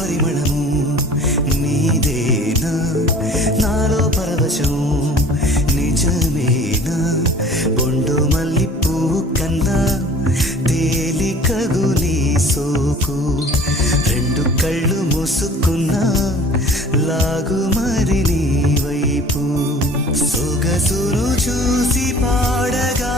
పరిమళము నీదేనా నాలో పరవశం నిజమేనా బొండు మల్లి పువ్వు కన్నా తేలికగు నీ సోకు రెండు కళ్ళు మూసుకున్నా లాగు మరి నీ వైపు సొగసును చూసి పాడగా